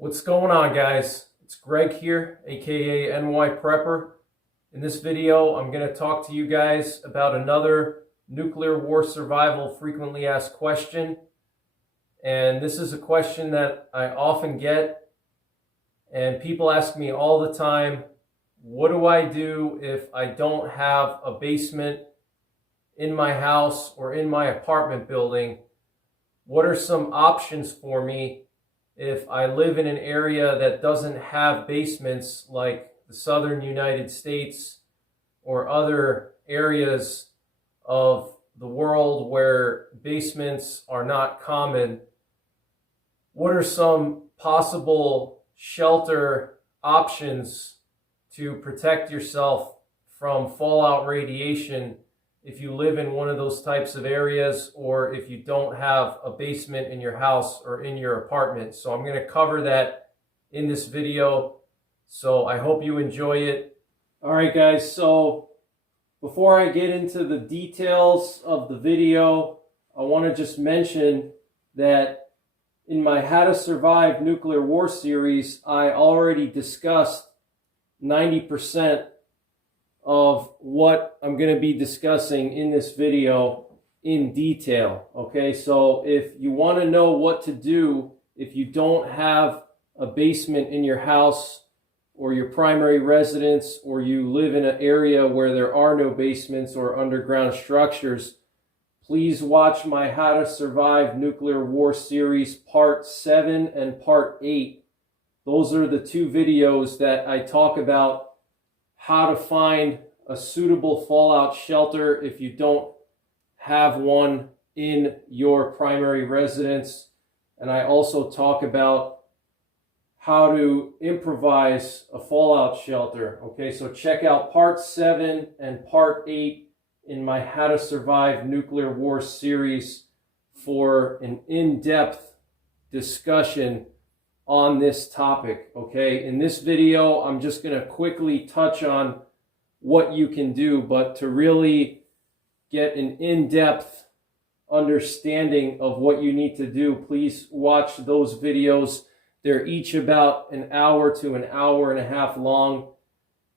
What's going on, guys? It's Greg here, aka NYPrepper. In this video, I'm going to talk to you guys about another nuclear war survival frequently asked question. And this is a question that I often get, and people ask me all the time, what do I do if I don't have a basement in my house or in my apartment building? What are some options for me if I live in an area that doesn't have basements, like the southern United States or other areas of the world where basements are not common? What are some possible shelter options to protect yourself from fallout radiation if you live in one of those types of areas, or if you don't have a basement in your house or in your apartment? So I'm going to cover that in this video, so I hope you enjoy it. All right, guys, so before I get into the details of the video, I want to just mention that in my How to Survive Nuclear War series, I already discussed 90% of what I'm going to be discussing in this video in detail. Okay, so if you want to know what to do if you don't have a basement in your house or your primary residence, or you live in an area where there are no basements or underground structures, please watch my How to Survive Nuclear War series Part 7 and Part 8. Those are the two videos that I talk about how to find a suitable fallout shelter if you don't have one in your primary residence. And I also talk about how to improvise a fallout shelter. Okay, so check out Part 7 and Part 8 in my How to Survive Nuclear War series for an in-depth discussion on this topic. Okay, in this video, I'm just going to quickly touch on what you can do, but to really get an in-depth understanding of what you need to do, please watch those videos. They're each about an hour to an hour and a half long,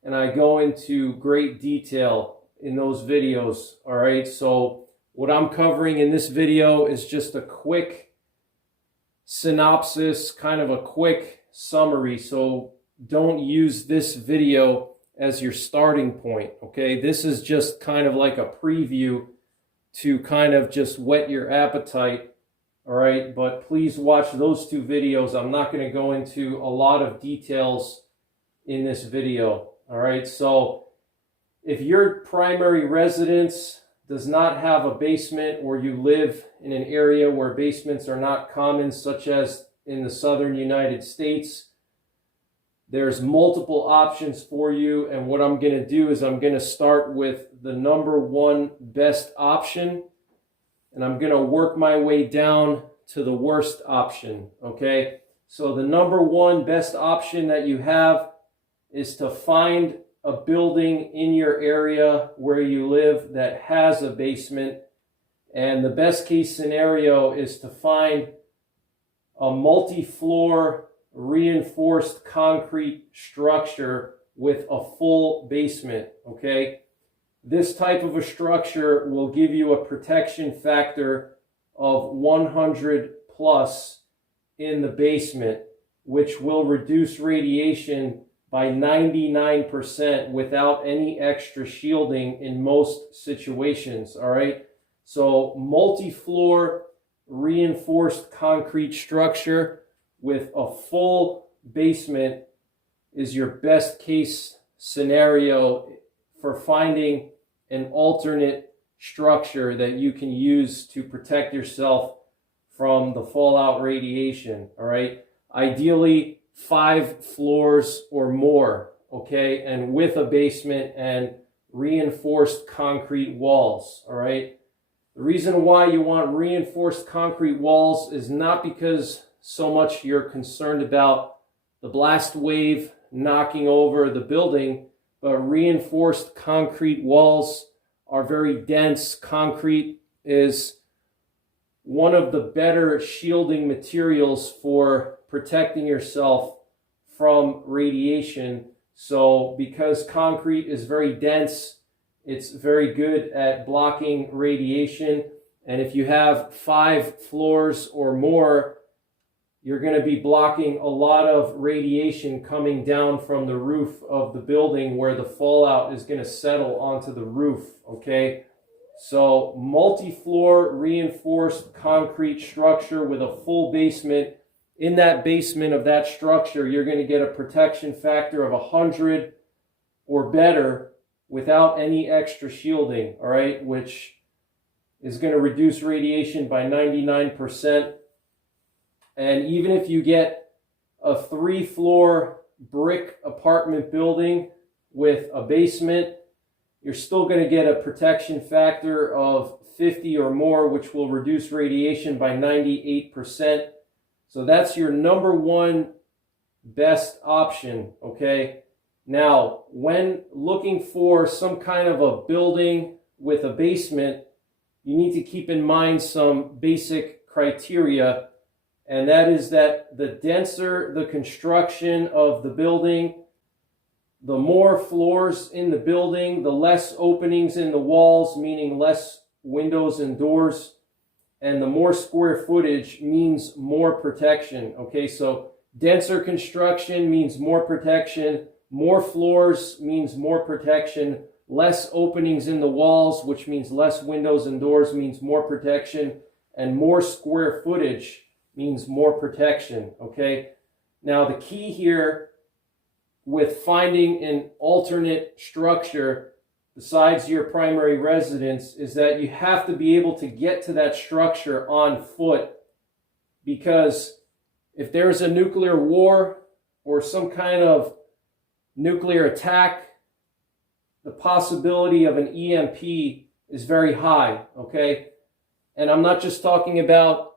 and I go into great detail in those videos. All right, so what I'm covering in this video is just a quick synopsis, kind of a quick summary. So don't use this video as your starting point. Okay, this is just kind of like a preview to kind of just whet your appetite. All right, but please watch those two videos. I'm not going to go into a lot of details in this video. All right, so if your primary residence does not have a basement, or you live in an area where basements are not common, such as in the southern United States, there's multiple options for you. And what I'm going to do is I'm going to start with the number one best option, and I'm going to work my way down to the worst option. Okay, so the number one best option that you have is to find a building in your area where you live that has a basement. And the best case scenario is to find a multi-floor reinforced concrete structure with a full basement. Okay, this type of a structure will give you a protection factor of 100 plus in the basement, which will reduce radiation by 99% without any extra shielding in most situations. All right, so multi-floor reinforced concrete structure with a full basement is your best case scenario for finding an alternate structure that you can use to protect yourself from the fallout radiation. All right, ideally 5 floors or more. Okay, and with a basement and reinforced concrete walls. All right, the reason why you want reinforced concrete walls is not because so much you're concerned about the blast wave knocking over the building, but reinforced concrete walls are very dense. Concrete is one of the better shielding materials for protecting yourself from radiation. So because concrete is very dense, it's very good at blocking radiation. And if you have 5 floors or more, you're going to be blocking a lot of radiation coming down from the roof of the building where the fallout is going to settle onto the roof, okay? So multi-floor reinforced concrete structure with a full basement. In that basement of that structure, you're going to get a protection factor of 100 or better without any extra shielding, all right, which is going to reduce radiation by 99%. And even if you get a 3-floor brick apartment building with a basement, you're still going to get a protection factor of 50 or more, which will reduce radiation by 98%. So that's your number one best option, okay? Now, when looking for some kind of a building with a basement, you need to keep in mind some basic criteria, and that is that the denser the construction of the building, the more floors in the building, the less openings in the walls, meaning less windows and doors, and the more square footage means more protection. Okay, so denser construction means more protection, more floors means more protection, less openings in the walls, which means less windows and doors, means more protection, and more square footage means more protection, okay? Now, the key here with finding an alternate structure besides your primary residence is that you have to be able to get to that structure on foot, because if there's a nuclear war or some kind of nuclear attack, the possibility of an EMP is very high, okay? And I'm not just talking about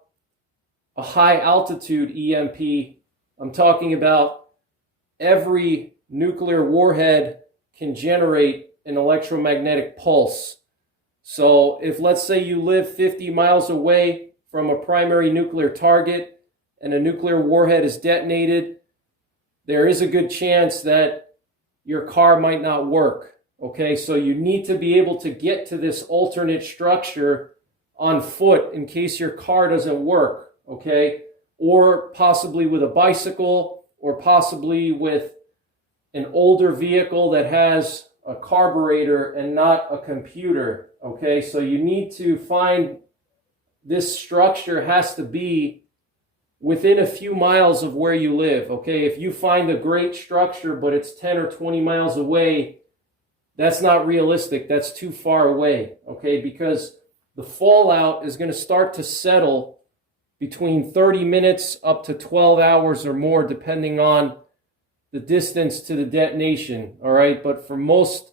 a high altitude EMP. I'm talking about every nuclear warhead can generate an electromagnetic pulse. So if, let's say, you live 50 miles away from a primary nuclear target and a nuclear warhead is detonated, there is a good chance that your car might not work. Okay, so you need to be able to get to this alternate structure on foot in case your car doesn't work. Okay, or possibly with a bicycle, or possibly with an older vehicle that has a carburetor and not a computer. Okay, so you need to find this structure has to be within a few miles of where you live. Okay, if you find a great structure but it's 10 or 20 miles away, that's not realistic. That's too far away. Okay, because the fallout is going to start to settle between 30 minutes up to 12 hours or more, depending on the distance to the detonation, all right? But for most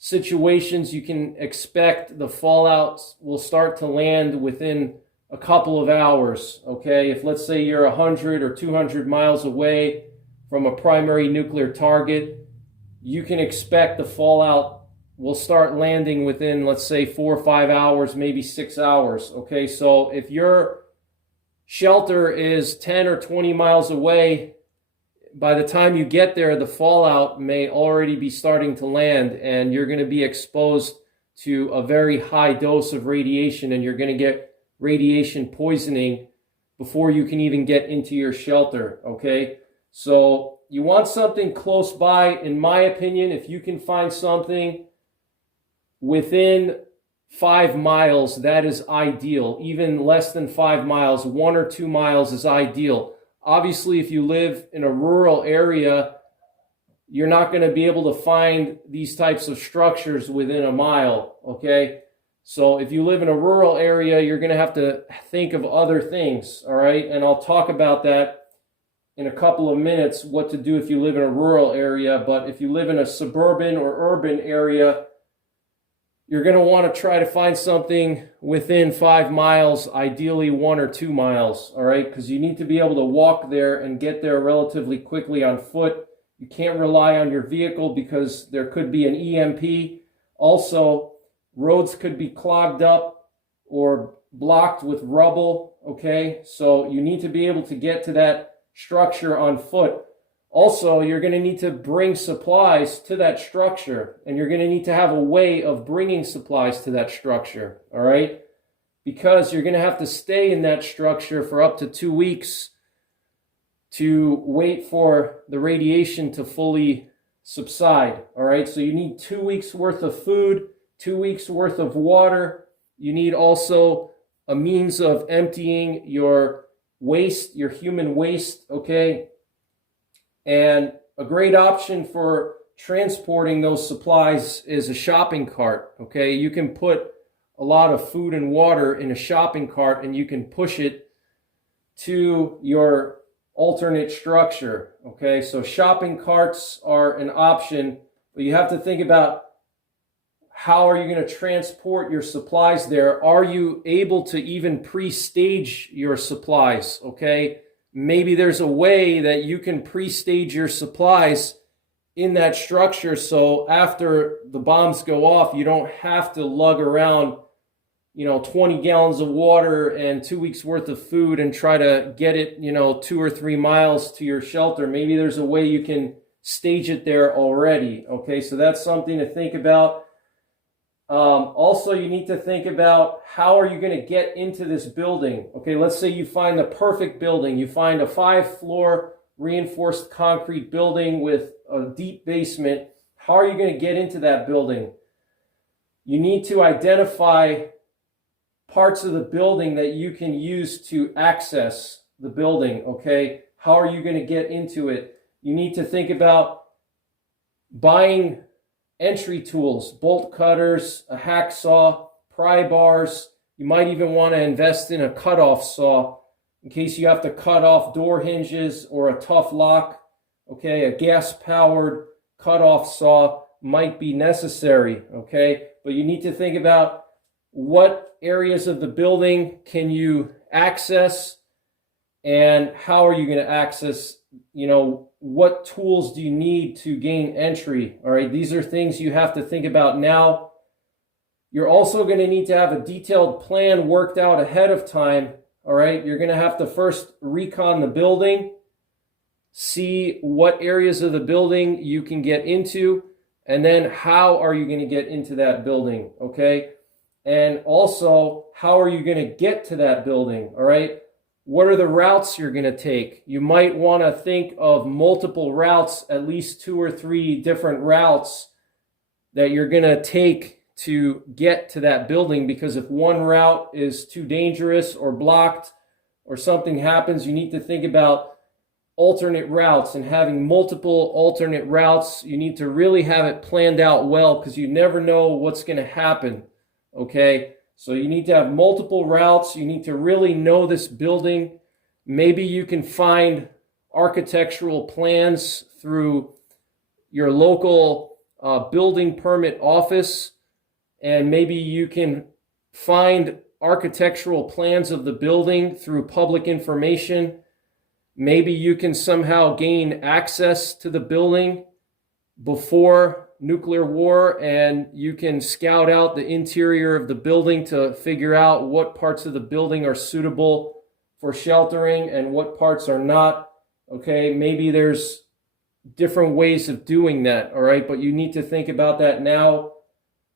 situations, you can expect the fallout will start to land within a couple of hours, okay? If, let's say, you're 100 or 200 miles away from a primary nuclear target, you can expect the fallout will start landing within, let's say, 4 or 5 hours, maybe 6 hours, okay? So if your shelter is 10 or 20 miles away, by the time you get there, the fallout may already be starting to land, and you're going to be exposed to a very high dose of radiation, and you're going to get radiation poisoning before you can even get into your shelter, okay? So you want something close by. In my opinion, if you can find something within 5 miles, that is ideal. Even less than 5 miles, 1 or 2 miles is ideal. Obviously, if you live in a rural area, you're not going to be able to find these types of structures within a mile, okay? So if you live in a rural area, you're going to have to think of other things, all right? And I'll talk about that in a couple of minutes, what to do if you live in a rural area. But if you live in a suburban or urban area, you're going to want to try to find something within 5 miles, ideally 1 or 2 miles, all right? Because you need to be able to walk there and get there relatively quickly on foot. You can't rely on your vehicle because there could be an EMP. Also, roads could be clogged up or blocked with rubble, okay? So you need to be able to get to that structure on foot. Also, you're going to need to bring supplies to that structure, and you're going to need to have a way of bringing supplies to that structure, all right? Because you're going to have to stay in that structure for up to 2 weeks to wait for the radiation to fully subside, all right? So you need 2 weeks worth of food, 2 weeks worth of water. You need also a means of emptying your waste, your human waste, okay? And a great option for transporting those supplies is a shopping cart, okay? You can put a lot of food and water in a shopping cart and you can push it to your alternate structure, okay? So shopping carts are an option, but you have to think about how are you going to transport your supplies there? Are you able to even pre-stage your supplies, okay? Maybe there's a way that you can pre-stage your supplies in that structure so after the bombs go off, you don't have to lug around, 20 gallons of water and 2 weeks worth of food and try to get it, 2 or 3 miles to your shelter. Maybe there's a way you can stage it there already, okay? So that's something to think about. Also, you need to think about how are you going to get into this building. Okay, let's say you find the perfect building. You find a 5-floor reinforced concrete building with a deep basement. How are you going to get into that building? You need to identify parts of the building that you can use to access the building, okay? How are you going to get into it? You need to think about buying entry tools, bolt cutters, a hacksaw, pry bars. You might even want to invest in a cutoff saw in case you have to cut off door hinges or a tough lock. Okay, a gas-powered cutoff saw might be necessary, okay? But you need to think about what areas of the building can you access and how are you going to access, what tools do you need to gain entry? All right, these are things you have to think about now. You're also going to need to have a detailed plan worked out ahead of time. All right, you're going to have to first recon the building, see what areas of the building you can get into, and then how are you going to get into that building, okay? And also, how are you going to get to that building, all right? What are the routes you're going to take? You might want to think of multiple routes, at least 2 or 3 different routes that you're going to take to get to that building, because if one route is too dangerous or blocked or something happens, you need to think about alternate routes and having multiple alternate routes. You need to really have it planned out well because you never know what's going to happen, okay? So you need to have multiple routes. You need to really know this building. Maybe you can find architectural plans through your local building permit office, and maybe you can find architectural plans of the building through public information. Maybe you can somehow gain access to the building before nuclear war, and you can scout out the interior of the building to figure out what parts of the building are suitable for sheltering and what parts are not, okay? Maybe there's different ways of doing that, all right? But you need to think about that now,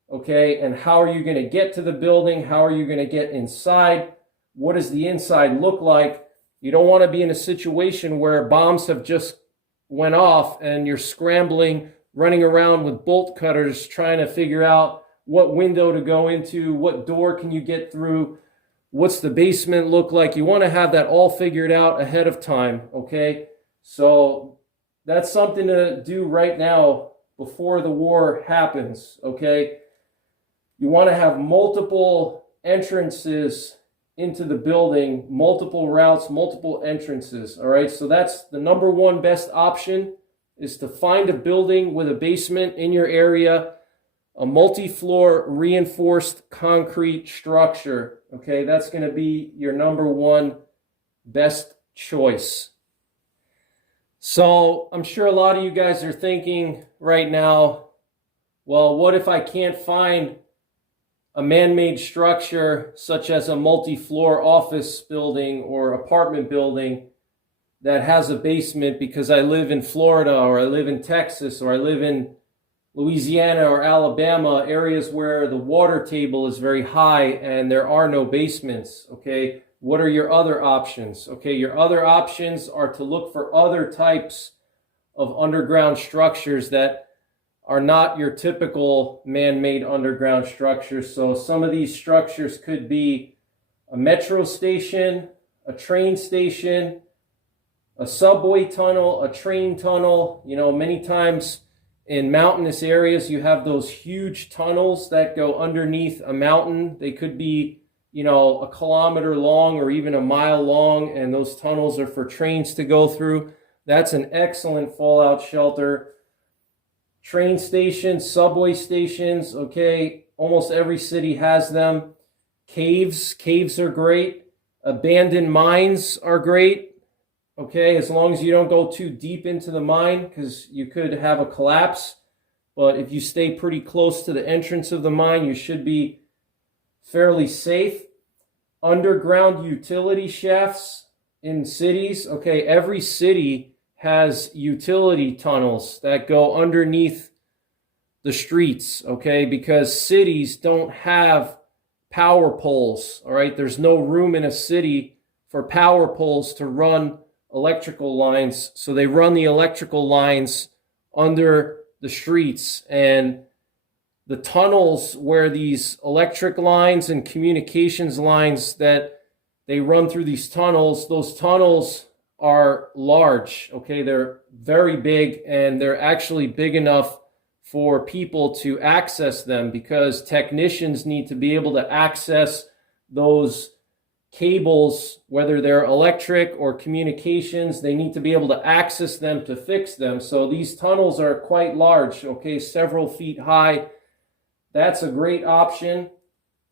okay? And how are you going to get to the building? How are you going to get inside? What does the inside look like? You don't want to be in a situation where bombs have just went off and you're scrambling, running around with bolt cutters, trying to figure out what window to go into, what door can you get through, what's the basement look like. You want to have that all figured out ahead of time, okay? So that's something to do right now before the war happens, okay? You want to have multiple entrances into the building, multiple routes, multiple entrances, all right? So that's the number one best option, is to find a building with a basement in your area, a multi-floor reinforced concrete structure, okay? That's going to be your number one best choice. So I'm sure a lot of you guys are thinking right now, well, what if I can't find a man-made structure such as a multi-floor office building or apartment building? that has a basement because I live in Florida, or I live in Texas, or I live in Louisiana or Alabama, areas where the water table is very high and there are no basements. Okay, what are your other options? Okay, your other options are to look for other types of underground structures that are not your typical man-made underground structures. So some of these structures could be a metro station, a train station, a subway tunnel, a train tunnel. You know, many times in mountainous areas, you have those huge tunnels that go underneath a mountain. They could be, you know, a kilometer long or even a mile long, and those tunnels are for trains to go through. That's an excellent fallout shelter. Train stations, subway stations, okay, almost every city has them. Caves are great. Abandoned mines are great, okay, as long as you don't go too deep into the mine, because you could have a collapse. But if you stay pretty close to the entrance of the mine, you should be fairly safe. Underground utility shafts in cities, okay, every city has utility tunnels that go underneath the streets, okay, because cities don't have power poles, all right? There's no room in a city for power poles to run electrical lines, so they run the electrical lines under the streets. And the tunnels where these electric lines and communications lines that they run through these tunnels, those tunnels are large, okay? They're very big, and they're actually big enough for people to access them, because technicians need to be able to access those cables, whether they're electric or communications. They need to be able to access them to fix them. So these tunnels are quite large, okay, several feet high. That's a great option,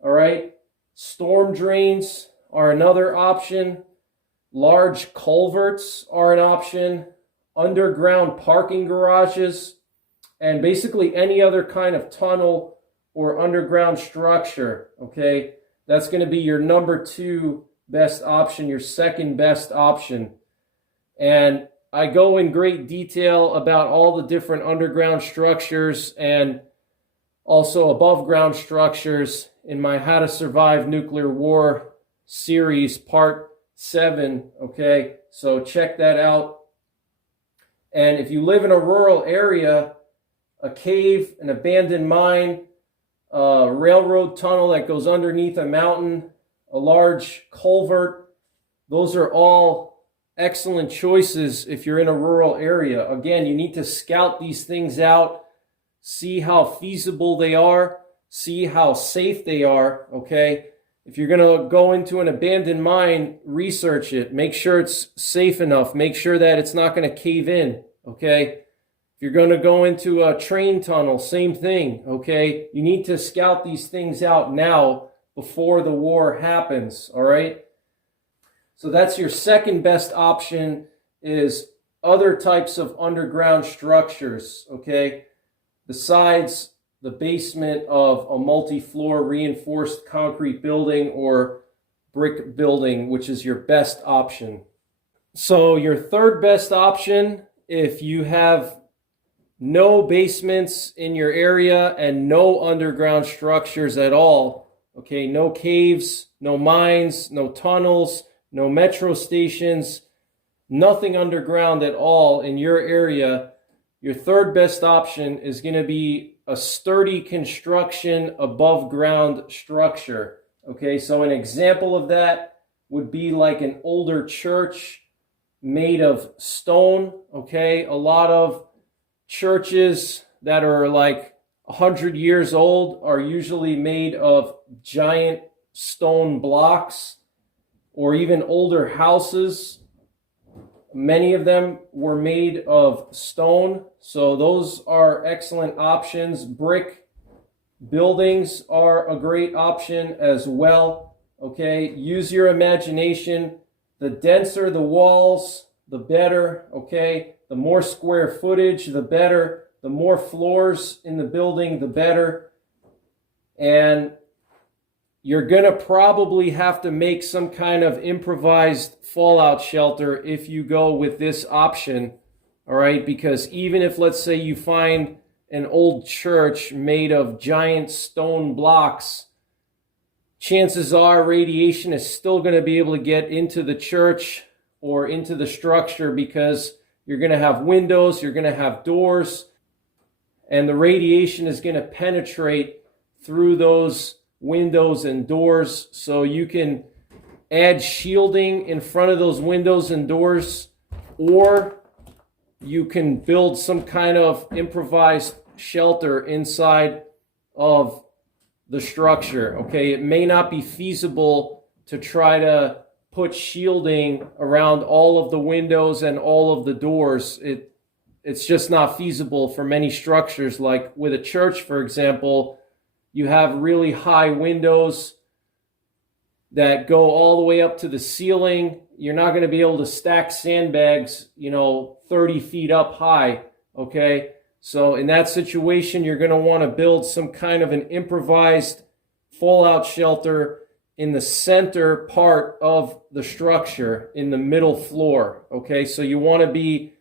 all right? Storm drains are another option. Large culverts are an option. Underground parking garages, and basically any other kind of tunnel or underground structure, okay? That's going to be your number 2 best option, your second best option. And I go in great detail about all the different underground structures and also above ground structures in my How to Survive Nuclear War series, part 7, okay? So check that out. And if you live in a rural area, a cave, an abandoned mine, a railroad tunnel that goes underneath a mountain, a large culvert, those are all excellent choices if you're in a rural area. Again, you need to scout these things out, see how feasible they are, see how safe they are, okay? If you're going to go into an abandoned mine, research it. Make sure it's safe enough. Make sure that it's not going to cave in, okay? If you're going to go into a train tunnel, same thing, okay? You need to scout these things out now before the war happens, all right? So that's your second best option, is other types of underground structures, okay? Besides the basement of a multi-floor reinforced concrete building or brick building, which is your best option. So your third best option, if you have no basements in your area and no underground structures at all, okay, no caves, no mines, no tunnels, no metro stations, nothing underground at all in your area, your third best option is going to be a sturdy construction above ground structure. Okay, so an example of that would be like an older church made of stone. Okay, a lot of churches that are like 100 years old are usually made of giant stone blocks, or even older houses. Many of them were made of stone, so those are excellent options. Brick buildings are a great option as well. Okay, use your imagination. The denser the walls, the better. Okay, the more square footage, the better. The more floors in the building, the better. And you're going to probably have to make some kind of improvised fallout shelter if you go with this option, all right? Because even if, let's say, you find an old church made of giant stone blocks, chances are radiation is still going to be able to get into the church or into the structure, because you're going to have windows, you're going to have doors, and the radiation is going to penetrate through those windows and doors. So you can add shielding in front of those windows and doors, or you can build some kind of improvised shelter inside of the structure. Okay, it may not be feasible to try to put shielding around all of the windows and all of the doors. It's just not feasible for many structures. Like with a church, for example, you have really high windows that go all the way up to the ceiling. You're not going to be able to stack sandbags, 30 feet up high, okay? So in that situation, you're going to want to build some kind of an improvised fallout shelter in the center part of the structure, in the middle floor, okay? So you want to be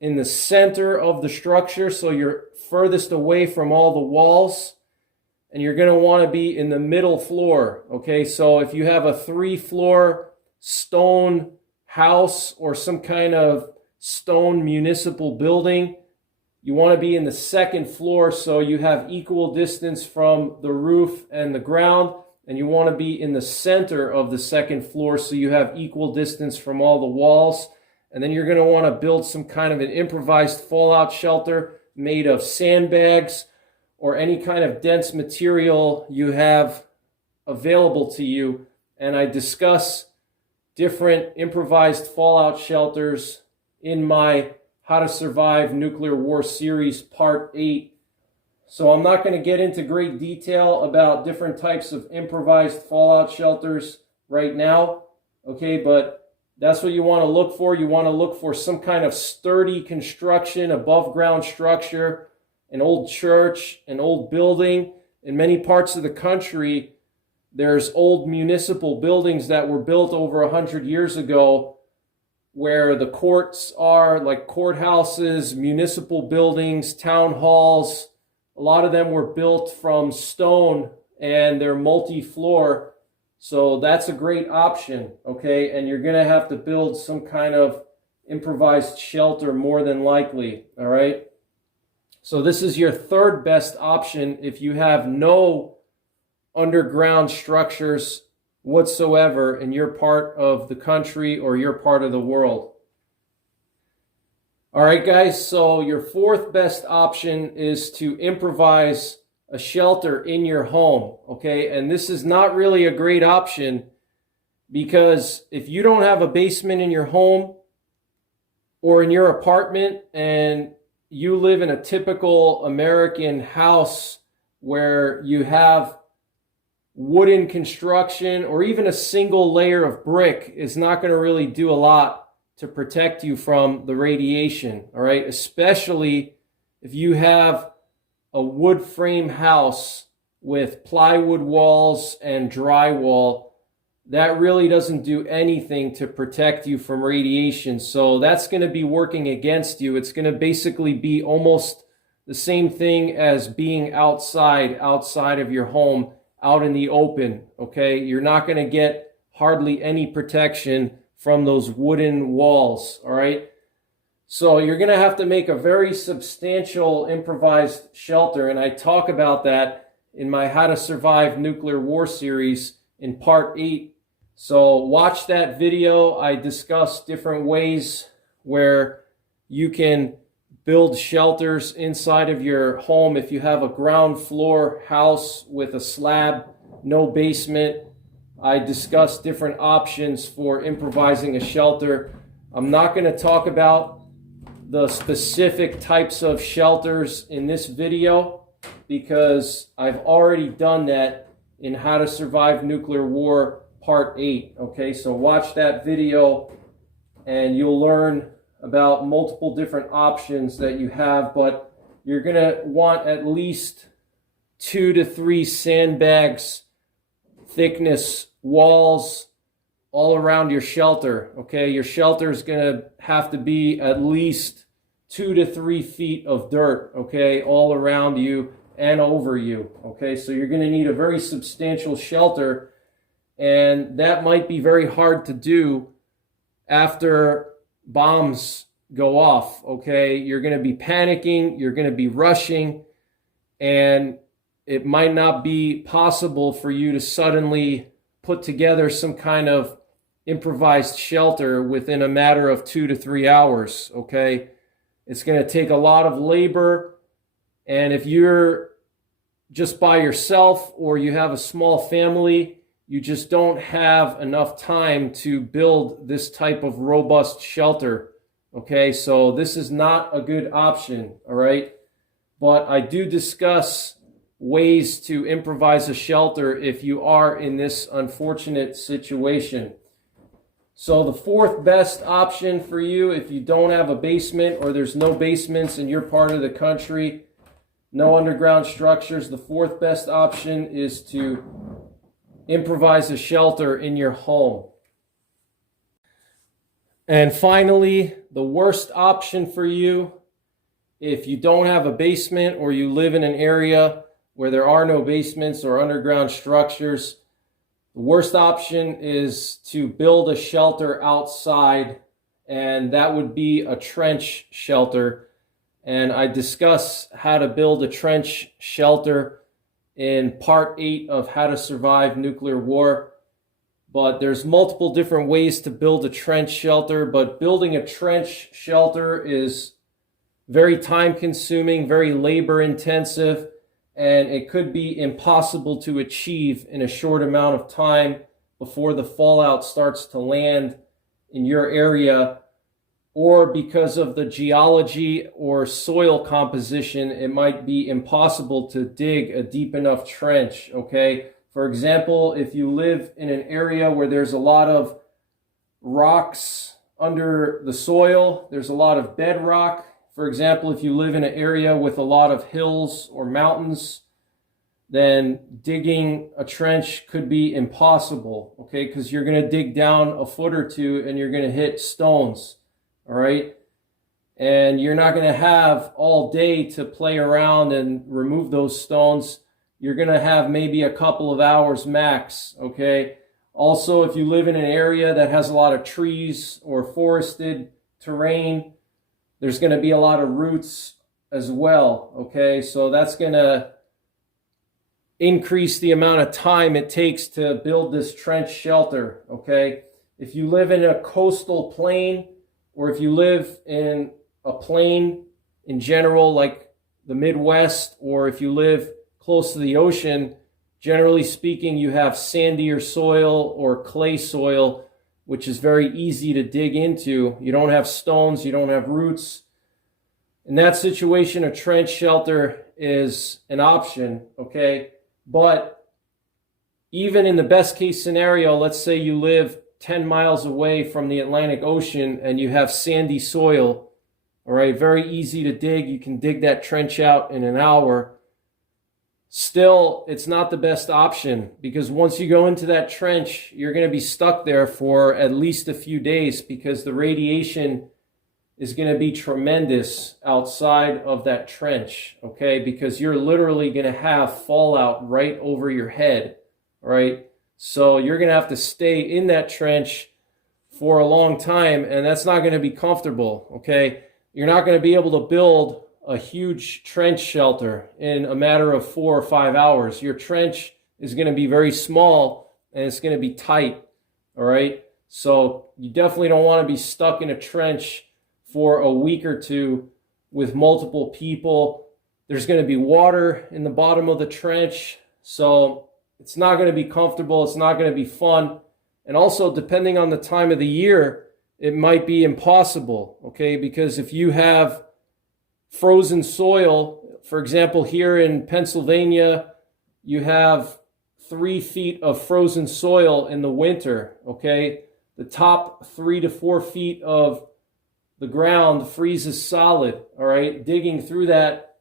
in the center of the structure, so you're furthest away from all the walls, and you're going to want to be in the middle floor, okay? So if you have a 3-floor stone house or some kind of stone municipal building, you want to be in the 2nd floor so you have equal distance from the roof and the ground, and you want to be in the center of the 2nd floor so you have equal distance from all the walls. And then you're going to want to build some kind of an improvised fallout shelter made of sandbags or any kind of dense material you have available to you. And I discuss different improvised fallout shelters in my How to Survive Nuclear War series, part 8. So I'm not going to get into great detail about different types of improvised fallout shelters right now, okay? But that's what you want to look for. You want to look for some kind of sturdy construction, above ground structure, an old church, an old building. In many parts of the country, there's old municipal buildings that were built over 100 years ago where the courts are, like courthouses, municipal buildings, town halls. A lot of them were built from stone and they're multi-floor. So that's a great option, okay? And you're going to have to build some kind of improvised shelter more than likely, all right? So this is your 3rd best option if you have no underground structures whatsoever in your part of the country or your part of the world. All right, guys, so your 4th best option is to improvise a shelter in your home, okay? And this is not really a great option because if you don't have a basement in your home or in your apartment and you live in a typical American house where you have wooden construction or even a single layer of brick, is not going to really do a lot to protect you from the radiation, all right? Especially if you have a wood frame house with plywood walls and drywall. That really doesn't do anything to protect you from radiation. So that's going to be working against you. It's going to basically be almost the same thing as being outside of your home, out in the open, okay? You're not going to get hardly any protection from those wooden walls, all right? So you're going to have to make a very substantial improvised shelter, and I talk about that in my How to Survive Nuclear War series in part 8. So watch that video. I discuss different ways where you can build shelters inside of your home if you have a ground floor house with a slab, no basement. I discuss different options for improvising a shelter. I'm not going to talk about the specific types of shelters in this video because I've already done that in How to Survive Nuclear War Part 8. Okay, so watch that video and you'll learn about multiple different options that you have, but you're going to want at least 2 to 3 sandbags thickness walls all around your shelter. Okay, your shelter is going to have to be at least 2 to 3 feet of dirt, okay, all around you and over you. Okay, so you're going to need a very substantial shelter, and that might be very hard to do after bombs go off. Okay, you're going to be panicking, you're going to be rushing, and it might not be possible for you to suddenly put together some kind of improvised shelter within a matter of 2 to 3 hours. Okay, it's going to take a lot of labor, and if you're just by yourself or you have a small family, you just don't have enough time to build this type of robust shelter. Okay, so this is not a good option, all right? But I do discuss ways to improvise a shelter if you are in this unfortunate situation. So the fourth best option for you, if you don't have a basement or there's no basements in your part of the country, no underground structures, the fourth best option is to improvise a shelter in your home. And finally, the worst option for you, if you don't have a basement or you live in an area where there are no basements or underground structures, the worst option is to build a shelter outside, and that would be a trench shelter. And I discuss how to build a trench shelter in part 8 of How to Survive Nuclear War. But there's multiple different ways to build a trench shelter, but building a trench shelter is very time consuming, very labor intensive, and it could be impossible to achieve in a short amount of time before the fallout starts to land in your area, or because of the geology or soil composition, it might be impossible to dig a deep enough trench, okay? For example, if you live in an area where there's a lot of rocks under the soil, there's a lot of bedrock. For example, if you live in an area with a lot of hills or mountains, then digging a trench could be impossible, okay? Because you're going to dig down a foot or two and you're going to hit stones, all right? And you're not going to have all day to play around and remove those stones. You're going to have maybe a couple of hours max, okay? Also, if you live in an area that has a lot of trees or forested terrain, there's going to be a lot of roots as well, okay? So that's going to increase the amount of time it takes to build this trench shelter, okay? If you live in a coastal plain, or if you live in a plain in general, like the Midwest, or if you live close to the ocean, generally speaking, you have sandier soil or clay soil, which is very easy to dig into. You don't have stones, you don't have roots. In that situation, a trench shelter is an option, okay? But even in the best case scenario, let's say you live 10 miles away from the Atlantic Ocean and you have sandy soil, all right, very easy to dig. You can dig that trench out in an hour. Still, it's not the best option, because once you go into that trench, you're going to be stuck there for at least a few days, because the radiation is going to be tremendous outside of that trench, okay? Because you're literally going to have fallout right over your head, right? So you're going to have to stay in that trench for a long time, and that's not going to be comfortable, okay? You're not going to be able to build a huge trench shelter in a matter of 4 or 5 hours. Your trench is going to be very small and it's going to be tight, all right? So you definitely don't want to be stuck in a trench for a week or two with multiple people. There's going to be water in the bottom of the trench, so it's not going to be comfortable. It's not going to be fun. And also, depending on the time of the year, it might be impossible, okay? Because if you have frozen soil, for example, here in Pennsylvania, you have 3 feet of frozen soil in the winter, okay? The top 3 to 4 feet of the ground freezes solid, all right? Digging through that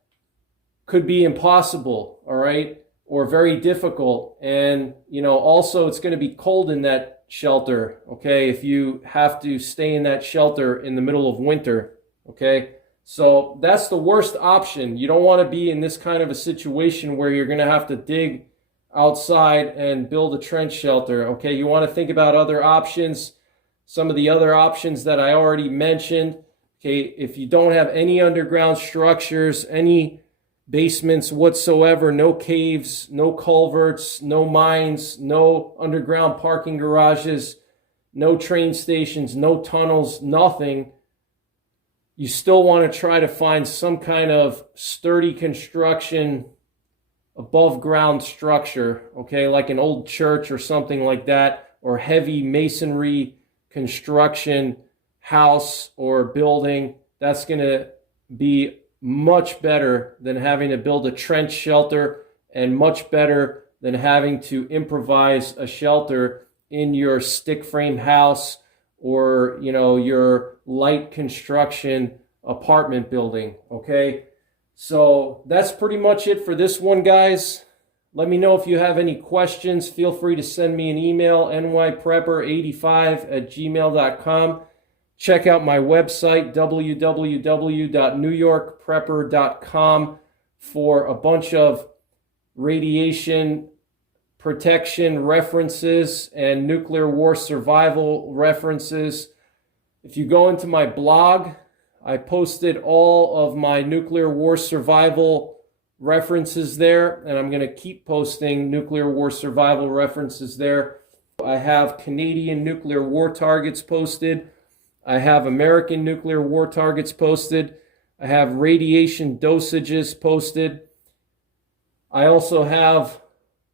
could be impossible, all right? or very difficult. And, also it's going to be cold in that shelter, okay, if you have to stay in that shelter in the middle of winter, okay? So that's the worst option. You don't want to be in this kind of a situation where you're going to have to dig outside and build a trench shelter, okay? You want to think about other options, some of the other options that I already mentioned, okay? If you don't have any underground structures, any basements whatsoever, no caves, no culverts, no mines, no underground parking garages, no train stations, no tunnels, nothing, you still want to try to find some kind of sturdy construction, above ground structure, okay, like an old church or something like that, or heavy masonry construction house or building. That's going to be much better than having to build a trench shelter, and much better than having to improvise a shelter in your stick frame house or, your light construction apartment building, okay? So that's pretty much it for this one, guys. Let me know if you have any questions. Feel free to send me an email, nyprepper85@gmail.com. Check out my website, www.NYPrepper.com, for a bunch of radiation protection references and nuclear war survival references. If you go into my blog, I posted all of my nuclear war survival references there, and I'm going to keep posting nuclear war survival references there. I have Canadian nuclear war targets posted. I have American nuclear war targets posted. I have radiation dosages posted. I also have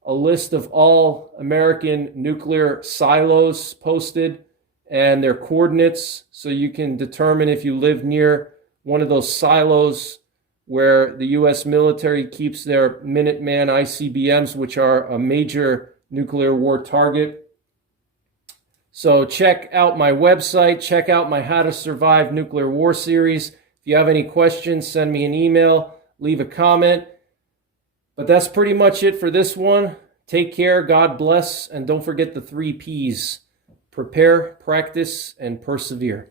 a list of all American nuclear silos posted and their coordinates, so you can determine if you live near one of those silos where the U.S. military keeps their Minuteman ICBMs, which are a major nuclear war target. So check out my website, check out my How to Survive Nuclear War series. If you have any questions, send me an email, leave a comment. But that's pretty much it for this one. Take care, God bless, and don't forget the 3 Ps: prepare, practice, and persevere.